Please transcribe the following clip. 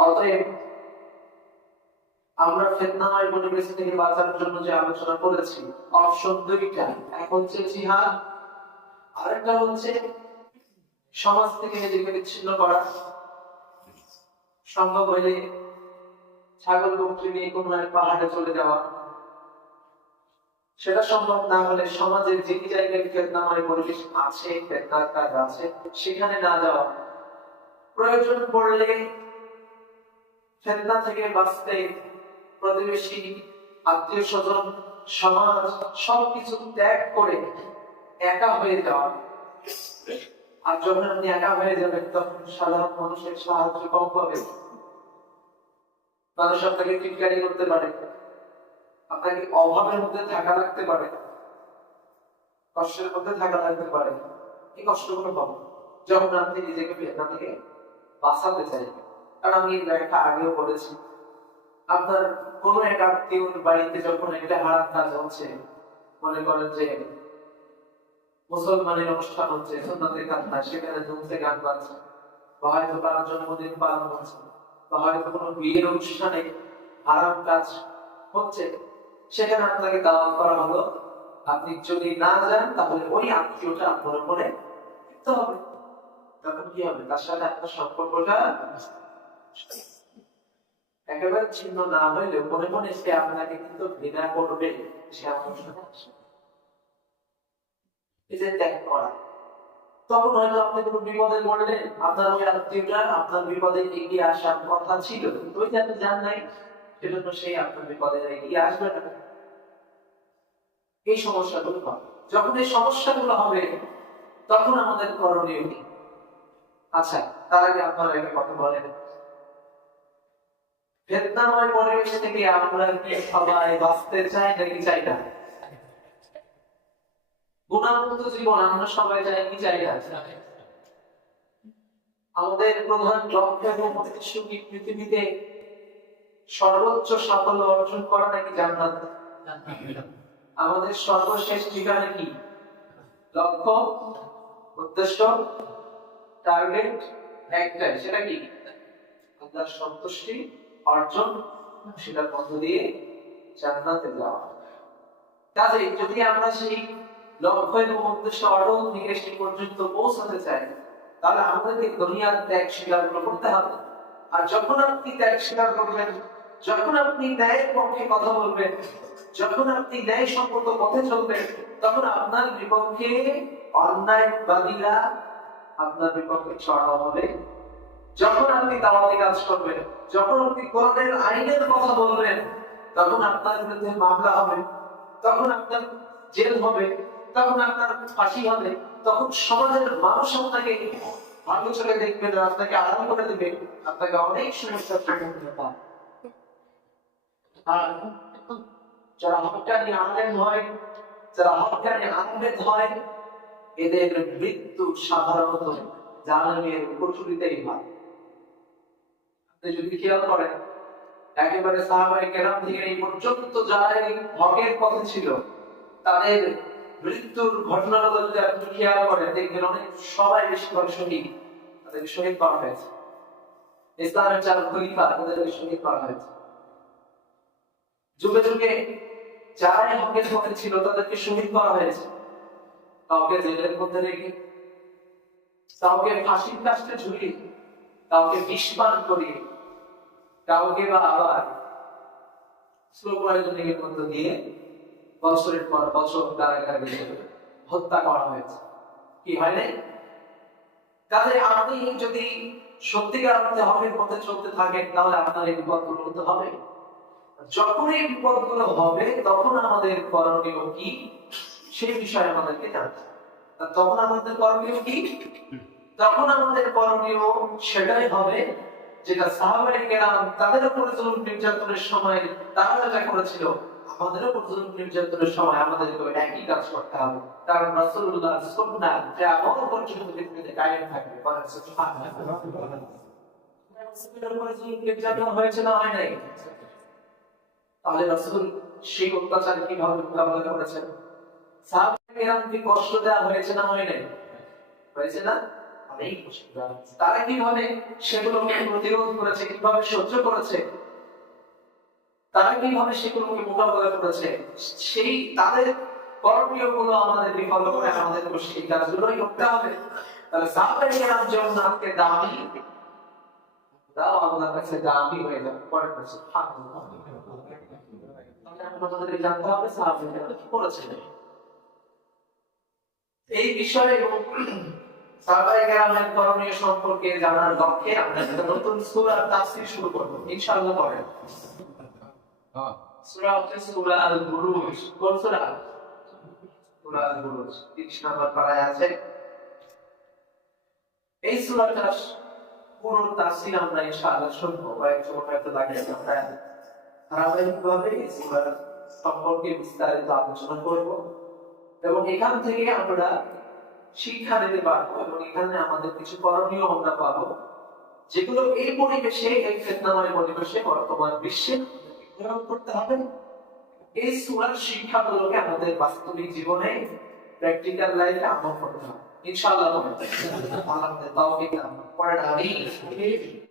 অতএব আমরা থেকে বাঁচার জন্য যে আলোচনা করেছি অপশন দুইটা। এক হচ্ছে জিহাদ, আরেকটা হচ্ছে সমাজ থেকে নিজেকে বিচ্ছিন্ন করা। সম্ভব হলে ছাগল নিয়ে কোনো এক পাহাড়ে চলে যাওয়া। সেটা সম্ভব না হলে সমাজের যে জায়গায় ফেতনাময় পরিবেশ আছে, ফেতনার কাজ আছে, সেখানে না যাওয়া। প্রয়োজন পড়লে ফেতনা থেকে বাঁচতে প্রতিবেশী, আত্মীয় স্বজন, সমাজ, সবকিছু ত্যাগ করে একা হয়ে যাওয়া। আর যখন আপনি একা হয়ে যাবেন, তখন সাধারণ মানুষের সাহায্য কম পাবে মানুষ আপনাকে টিটকারি করতে পারে। আপনাকে অভাবের মধ্যে থাকা লাগতে পারে। কষ্টের মধ্যে থাকা লাগতে পারে। এই কষ্টগুলো পাবো যখন আপনি নিজেকে বেদনা থেকে বাঁচাতে চাইবেন। কারণ আমি ব্যাখ্যা আগেও আপনার কোন এক বাড়িতে যখন একটা হারাম কাজ হচ্ছে মনে করেন যে মুসলমানের অনুষ্ঠান হচ্ছে, সুন্নতের কান্না, সেখানে ধুমতে গান বাজছে। বা হয়তো কারোর জন্মদিন পালন হচ্ছে, বা হয়তো কোনো বিয়ের অনুষ্ঠানে হারাম কাজ হচ্ছে, সেখানে আপনাকে দাওয়াত করা হলো। আপনি যদি না যান, তাহলে ওই আত্মীয়টা আপনার উপরে হবে। তখন কি হবে? তার সাথে আপনার সম্পর্কটা একেবারে ছিন্ন না হইলেও মনে মনে সে আপনাকে কিন্তু ঘৃণা করবে, সে আপনার সাথে এই যে ত্যাগ করা। তখন হয়তো আপনি কোনো বিপদে পড়লেন, আপনার ওই আত্মীয়টা আপনার বিপদে এগিয়ে আসার কথা ছিল আপনি নাই, সেজন্য সেই আপনার বিপদে এগিয়ে আসবে না। এই সমস্যাগুলো হবে যখন এই সমস্যাগুলো হবে, তখন আমাদের করণীয় আচ্ছা তার আগে আপনারা একটা কথা বলেন। পরিবেশ থেকে আমরা কি সবাই বাঁচতে চাই নাকি চাই না? গুণামুক্ত জীবন আমরা সবাই চাই কি চাই না? আমাদের প্রধান লক্ষ্য এবং পৃথিবীতে সর্বোচ্চ সাফল্য অর্জন করা নাকি জান্নাত? আমাদের সর্বশেষ ঠিকানা কি? লক্ষ্য, উদ্দেশ্য টার্গেট একটাই, সেটা কি? আল্লাহর সন্তুষ্টি অর্জন, সেটার মধ্য দিয়ে জান্নাতে যাওয়া কাজে যদি আমরা সেই লক্ষ্য এবং উদ্দেশ্য অটল থেকে সেই পর্যন্ত পৌঁছাতে চাই, তাহলে আমাদেরকে দুনিয়ার ত্যাগ স্বীকার করতে হবে। আর যখন আপনি ত্যাগ স্বীকার করবেন, যখন আপনি ন্যায়ের পক্ষে কথা বলবেন, যখন আপনি ন্যায় সম্পর্ক পথে চলবেন, তখন আপনার বিপক্ষে অন্যায়বাদীরা আপনার বিপক্ষে চড়াও হবে। যখন আপনি দাওয়াতি কাজ করবেন, যখন আপনি কোরআনের আইনের কথা বলবেন, তখন আপনার বিরুদ্ধে মামলা হবে, তখন আপনার জেল হবে, তখন আপনার ফাঁসি হবে, তখন সমাজের মানুষ আপনাকে ভালো চোখে দেখবে না আপনাকে আরাম করে দেবে, আপনাকে অনেক সমস্যার সম্মুখীন হতে হবে। আর যারা হকানি আলেম হয়, যারা হকানি আহমেদ হয়, এদের মৃত্যু সাধারণত জাহান্নামের প্রচুরিতেই হয় যদি খেয়াল একেবারে সাহাবাই কেরাম থেকে এই পর্যন্ত হকের পথে ছিল, তাদের মৃত্যুর ঘটনাগুলো যদি আপনি খেয়াল দেখবেন অনেক সবাই শহীদ, তাদেরকে শহীদ করা হয়েছে। ইসলামের চার খলিফা, তাদেরকে শহীদ করা হয়েছে। যুগে যুগে যারাই হকের পথে ছিল, তাদেরকে শহীদ করা হয়েছে। কাউকে জেলের মধ্যে রেখে, কাউকে ফাঁসির কাছে ঝুলিয়ে, কাউকে বিষপান করিয়ে কাউকে বা আবার স্লো পয়জনিংয়ের মধ্য দিয়ে বছরের পর বছর কারাগারে হত্যা করা হয়েছে। কি হয় নাই? কাজে আপনি যদি সত্যিকার অর্থে হকের পথে চলতে থাকেন তাহলে আপনার এই বিপদগুলো হতে হবে। যখন এই বিপদগুলো হবে তখন আমাদের করণীয় কি? সেই বিষয়ে আমাদেরকে জানতে তখন আমাদের করণীয় কি? তখন আমাদের করণীয় সেটাই হবে যেটা সাহাবায়ে কেরাম তাদের উপরে জুলুম নির্যাতনের সময় তারা যেটা করেছিল আমাদের উপর জুলুম নির্যাতনের সময় আমাদেরকে একই কাজ করতে হবে। কারণ রাসূলুল্লাহ সুন্নাহ, যে আমার সুবহানাল্লাহ। উপরে জুলুম নির্যাতন হয়েছে না হয় নাই? তাহলে রাসূল সেই অত্যাচার কীভাবে মোকাবেলা করেছেন? কেরামকে কষ্ট দেওয়া হয়েছে না হয় নাই? হয়েছে না? খুশি। তারা কীভাবে সেগুলোকে প্রতিরোধ করেছে, কীভাবে সহ্য করেছে? তারা কীভাবে সেগুলোকে মোকাবেলা করেছে? সেই তাদের করণীয়গুলো আমাদের বিফল করে আমাদের সেই কাজগুলোই করতে হবে। তাহলে সাহাবাই কেরাম আজকে দামি, তাও আল্লাহর কাছে দামি হয়ে যাবে। পরের কাছে এই বিষয়ে সম্পর্কে জানার লক্ষ্যে আমরা একটা নতুন সূরা তাফসীর শুরু করব, ইনশাআল্লাহ পরে। সূরা হচ্ছে সূরা আল বুরুজ কোন সূরা? সূরা আল বুরুজ 30 নম্বর পারায় আছে। এই পুরো আমরা ইনশাআল্লাহ এই সম্পর্কে বিস্তারিত আলোচনা করব। এবং এখান থেকে আমরা শিক্ষা দিতে পারব এবং এখানে আমাদের কিছু করণীয় আমরা পাবো, যেগুলো এই পরিবেশে, এই ফেতনাময় পরিবেশে বর্তমান বিশ্বে গ্রহণ করতে হবে। এই সুরার শিক্ষাগুলোকে আমাদের বাস্তবিক জীবনে প্র্যাকটিক্যাল লাইফে আমল করতে হবে। ইনশাআল্লাহ আল্লাহ তৌফিক দান করেন। আমিন।